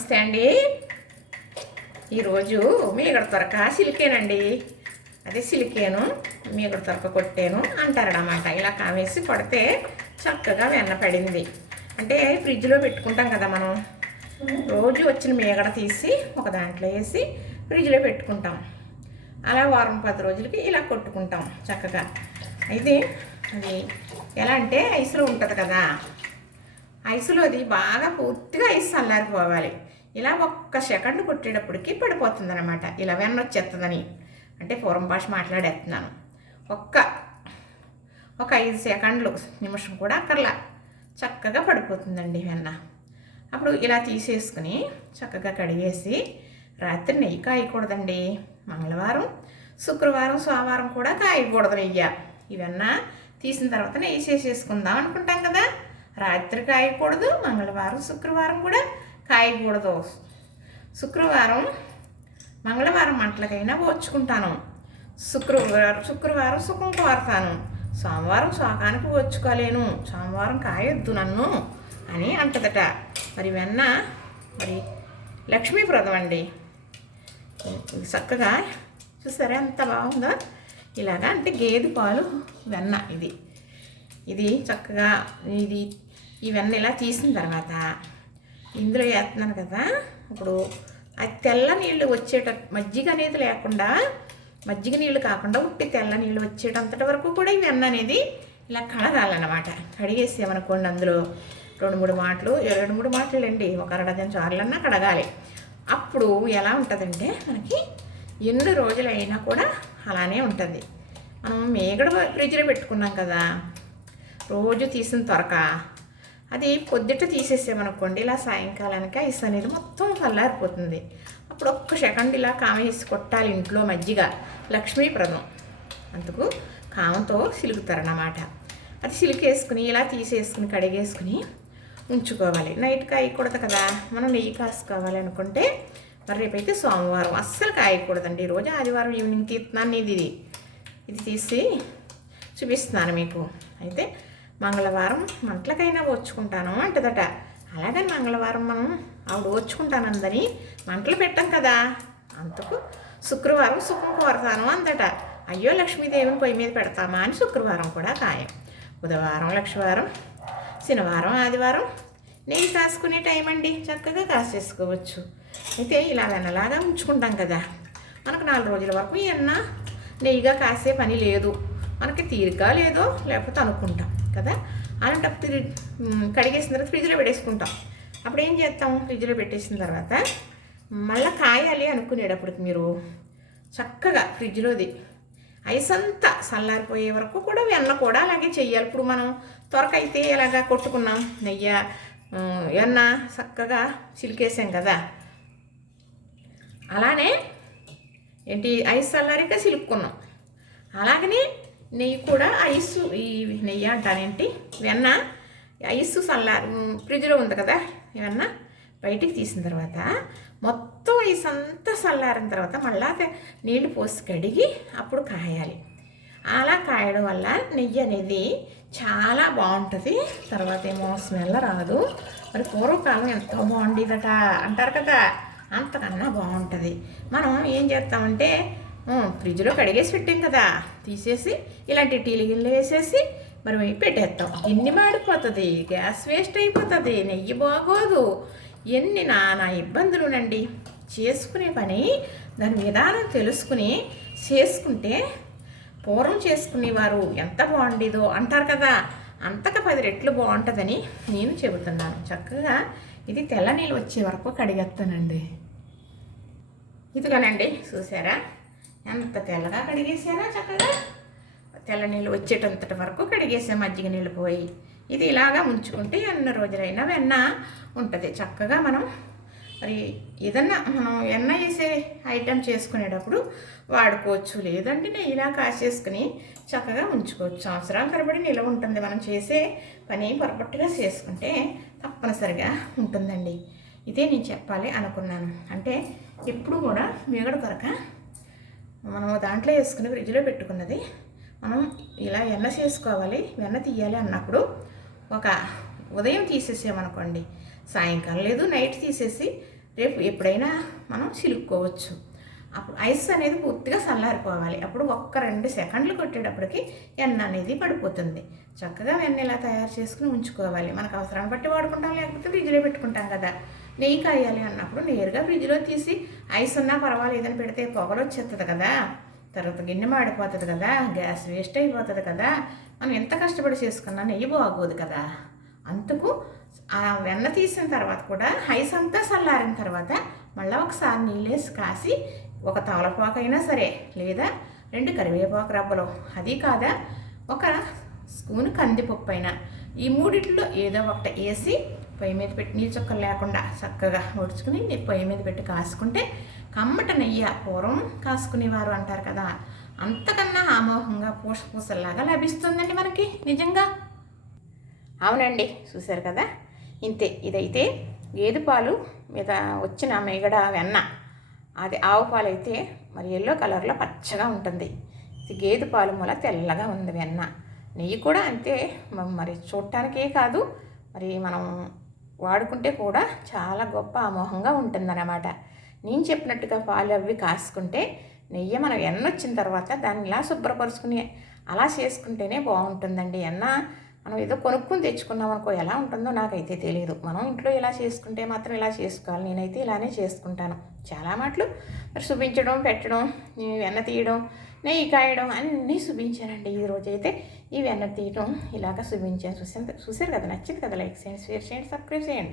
నమస్తే అండి. ఈరోజు మీగడ తొరక సిలికేనండి. అదే సిలికేను మీగడ తొరక కొట్టాను అంటారనమాట. ఇలా కావేసి కొడితే చక్కగా వెన్న పడింది. అంటే ఫ్రిడ్జ్లో పెట్టుకుంటాం కదా మనం. రోజు వచ్చిన మీగడ తీసి ఒక దాంట్లో వేసి ఫ్రిడ్జ్లో పెట్టుకుంటాం. అలా వారం 10 రోజులకి ఇలా కొట్టుకుంటాం చక్కగా. అయితే అది ఎలా అంటే ఐస్లో ఉంటుంది కదా, ఐస్లో అది బాగా పూర్తిగా ఐస్ చల్లారిపోవాలి. ఇలా ఒక్క సెకండ్ కొట్టేటప్పటికి పడిపోతుంది అనమాట. ఇలా వెన్న వచ్చేస్తుందని అంటే పూర్వం భాష మాట్లాడేస్తున్నాను. ఒక 5 సెకండ్లు నిమిషం కూడా అక్కర్లా చక్కగా పడిపోతుందండి వెన్న. అప్పుడు ఇలా తీసేసుకుని చక్కగా కడిగేసి రాత్రి నెయ్యి కాయకూడదండి. మంగళవారం, శుక్రవారం, సోమవారం కూడా కాయకూడదు నెయ్యి. ఇవన్న తీసిన తర్వాత నెయ్యి చేసేసుకుందాం అనుకుంటాం కదా, రాత్రి కాయకూడదు. మంగళవారం, శుక్రవారం కూడా కాయకూడదు. శుక్రవారం మంగళవారం మంటలకైనా ఓర్చుకుంటాను. శుక్రవారం సుఖం కోరతాను. సోమవారం శోకానికి ఓర్చుకోలేను. సోమవారం కాయొద్దు నన్ను అని అంటదట. మరి వెన్న మరి లక్ష్మీప్రదం అండి. చక్కగా చూసారా ఎంత బాగుందో. ఇలాగా అంటే గేదె పాలు వెన్న ఇది చక్కగా ఈ వెన్న ఇలా తీసిన తర్వాత ఇందులో వేస్తున్నాను కదా. ఇప్పుడు అది తెల్ల నీళ్ళు మజ్జిగ అనేది లేకుండా, మజ్జిగ నీళ్ళు కాకుండా ఉట్టి తెల్ల నీళ్ళు వచ్చేటంతటి వరకు కూడా ఈ వెన్న అనేది ఇలా కడగాలన్నమాట. కడిగేసామనుకోండి అందులో 2-3 మాటలు అండి, ఒక అరడజన్ సార్లన్నా కడగాలి. అప్పుడు ఎలా ఉంటుందంటే మనకి ఎన్ని రోజులైనా కూడా అలానే ఉంటుంది. మనం మేగడ ఫ్రిడ్జ్లో పెట్టుకున్నాం కదా, రోజు తీసిన తొరక అది పొద్దుట తీసేసామనుకోండి, ఇలా సాయంకాలానికి ఐస్ అనేది మొత్తం చల్లారిపోతుంది. అప్పుడు ఒక్క సెకండ్ ఇలా కామేసి కొట్టాలి ఇంట్లో మజ్జిగ. లక్ష్మీప్రదం అందుకు కామతో సిలుకుతారన్నమాట. అది సిలికేసుకుని ఇలా తీసేసుకుని కడిగేసుకుని ఉంచుకోవాలి. నైట్ కాయకూడదు కదా, మనం నెయ్యి కాసుకోవాలి అనుకుంటే మరి రేపైతే సోమవారం అస్సలు కాయకూడదండి. ఈరోజు ఆదివారం ఈవినింగ్ తీస్తున్నాను. ఇది తీసి చూపిస్తున్నాను మీకు. అయితే మంగళవారం మంటలకైనా ఓర్చుకుంటాను అంటదట. అలాగని మంగళవారం మనం ఆవిడ ఓర్చుకుంటానందని మంటలు పెట్టాం కదా, అందుకు శుక్రవారం సుఖం కోరతాను అందట. అయ్యో లక్ష్మీదేవిని పొయ్యి మీద పెడతామా అని శుక్రవారం కూడా ఖాయం. బుధవారం లక్ష్మీవారం, శనివారం ఆదివారం నెయ్యి కాసుకునే టైం అండి. చక్కగా కాసేసుకోవచ్చు. అయితే ఇలా వెన్నలాగా ఉంచుకుంటాం కదా, మనకు 4 రోజుల వరకు ఎన్న నెయ్యిగా కాసే పని లేదు. మనకి తీరిక లేదో లేకపోతే అనుకుంటాం కదా. అలాంటప్పుడు కడిగేసిన తర్వాత ఫ్రిడ్జ్లో పెట్టేసుకుంటాం. అప్పుడు ఏం చేస్తాం, ఫ్రిడ్జ్లో పెట్టేసిన తర్వాత మళ్ళీ కాయాలి అనుకునేటప్పటికి మీరు చక్కగా ఫ్రిడ్జ్లోది ఐస్ అంతా చల్లారిపోయే వరకు కూడా వెన్న కూడా అలాగే చెయ్యాలి. ఇప్పుడు మనం త్వరకైతే ఇలాగా కొట్టుకున్నాం నెయ్యి వెన్న చక్కగా చిలికేసాం కదా, అలానే ఏంటి ఐస్ చల్లారిక చిలుక్కున్నాం. అలాగనే నెయ్యి కూడా ఈ నెయ్యి అంటానేంటి వెన్న ఐస్ ఫ్రిడ్జ్లో ఉంది కదా, వెన్న బయటికి తీసిన తర్వాత మొత్తం ఐస్ అంతా చల్లారిన తర్వాత మళ్ళీ నీళ్లు పోసి కడిగి అప్పుడు కాయాలి. అలా కాయడం వల్ల నెయ్యి అనేది చాలా బాగుంటుంది. తర్వాత ఏమో స్మెల్ రాదు. మరి పూర్వకాలం ఎంతో బాగుండేదట అంటారు కదా, అంతకన్నా బాగుంటుంది. మనం ఏం చేస్తామంటే ఫ్రిడ్జ్లో కడిగేసి పెట్టాం కదా, తీసేసి ఇలాంటి టీలు గిన్నెలు వేసేసి మరి పెట్టేస్తాం. గిన్నె మాడిపోతుంది, గ్యాస్ వేస్ట్ అయిపోతుంది, నెయ్యి బాగోదు. ఎన్ని నానా ఇబ్బందులునండి. చేసుకునే పని దాని విధానం తెలుసుకుని చేసుకుంటే పూర్వం చేసుకునేవారు ఎంత బాగుండేదో అంటారు కదా, అంతకు 10 రెట్లు బాగుంటుందని నేను చెబుతున్నాను. చక్కగా ఇది తెల్ల నీళ్ళు వచ్చే వరకు కడిగేస్తానండి. ఇదిగానండి చూసారా ఎంత తెల్లగా కడిగేసారా. చక్కగా తెల్ల నీళ్ళు వచ్చేటంతటి వరకు కడిగేసా, మజ్జిగ నీళ్ళు పోయి. ఇది ఇలాగా ఉంచుకుంటే ఎన్ని రోజులైనా వెన్న ఉంటుంది. చక్కగా మనం మరి ఏదన్నా మనం వెన్న వేసే ఐటెం చేసుకునేటప్పుడు వాడుకోవచ్చు. లేదంటే నేను ఇలా కాసేసుకుని చక్కగా ఉంచుకోవచ్చు. సంవత్సరాల తరబడి నిల్వ ఉంటుంది. మనం చేసే పని పర్ఫెక్ట్గా చేసుకుంటే తప్పనిసరిగా ఉంటుందండి. ఇదే నేను చెప్పాలి అనుకున్నాను. అంటే ఎప్పుడు కూడా మీగడ తొరక మనం దాంట్లో వేసుకుని ఫ్రిడ్జ్లో పెట్టుకున్నది మనం ఇలా వెన్న చేసుకోవాలి, వెన్న తీయాలి అన్నప్పుడు ఒక ఉదయం తీసేసామనుకోండి, సాయంకాలం లేదు నైట్ తీసేసి రేపు ఎప్పుడైనా మనం చిలుక్కోవచ్చు. అప్పుడు ఐస్ అనేది పూర్తిగా చల్లారిపోవాలి. అప్పుడు 1-2 సెకండ్లు కొట్టేటప్పటికి వెన్న అనేది పడిపోతుంది. చక్కగా వెన్న ఇలా తయారు చేసుకుని ఉంచుకోవాలి. మనకు అవసరాన్ని బట్టి వాడుకుంటాం, లేకపోతే ఫ్రిడ్జ్లో పెట్టుకుంటాం కదా. నెయ్యి కాయాలి అన్నప్పుడు నేరుగా ఫ్రిడ్జ్లో తీసి ఐస్ ఉన్నా పర్వాలేదని పెడితే పొగలు వచ్చేస్తుంది కదా, తర్వాత గిన్నె మాడిపోతుంది కదా, గ్యాస్ వేస్ట్ అయిపోతుంది కదా. మనం ఎంత కష్టపడి చేసుకున్నా నెయ్యి బాగోదు కదా. అందుకు ఆ వెన్న తీసిన తర్వాత కూడా ఐస్ అంతా చల్లారిన తర్వాత మళ్ళీ ఒకసారి నీళ్ళేసి కాసి ఒక తమలపాకు అయినా సరే, లేదా 2 కరివేపాకు రబ్బలు, అది కాదా 1 స్పూను కందిపప్పు అయినా, ఈ మూడిట్లో ఏదో ఒకటి వేసి పొయ్యి మీద పెట్టి నీళ్ళు చుక్కలు లేకుండా చక్కగా ఉడుచుకుని పొయ్యి మీద పెట్టి కాసుకుంటే కమ్మట నెయ్యి పూర్వం కాసుకునేవారు అంటారు కదా, అంతకన్నా అమోఘంగా పూసలాగా లభిస్తుందండి మనకి నిజంగా. అవునండి, చూశారు కదా. ఇంతే. ఇదైతే గేదె పాలు మీద వచ్చిన మీగడ వెన్న. అది ఆవు పాలు అయితే మరి ఎల్లో కలర్లో పచ్చగా ఉంటుంది. ఇది గేదె పాలు మూల తెల్లగా ఉంది వెన్న. నెయ్యి కూడా అంతే. మరి చూడటానికే కాదు, మరి మనం వాడుకుంటే కూడా చాలా గొప్ప అమోఘంగా ఉంటుందన్నమాట. నేను చెప్పినట్టుగా పాలు అవి కాసుకుంటే నెయ్యి మనం వెన్న వచ్చిన తర్వాత దాన్ని ఇలా శుభ్రపరుచుకుని అలా చేసుకుంటేనే బాగుంటుందండి. వెన్న మనం ఏదో కొనుక్కుని తెచ్చుకున్నాం అనుకో, ఎలా ఉంటుందో నాకైతే తెలియదు. మనం ఇంట్లో ఇలా చేసుకుంటే మాత్రం ఇలా చేసుకోవాలి. నేనైతే ఇలానే చేసుకుంటాను. చాలా మాటలు మరి చూపించడం, పెట్టడం, వెన్న తీయడం, నెయ్యి కాయడం అన్నీ చూపించానండి. ఈరోజైతే ఈ వెన్న తీయడం ఇలాగ చూపించాను. చూసారు కదా, నచ్చింది కదా. లైక్ చేయండి, షేర్ చేయండి, సబ్స్క్రైబ్ చేయండి.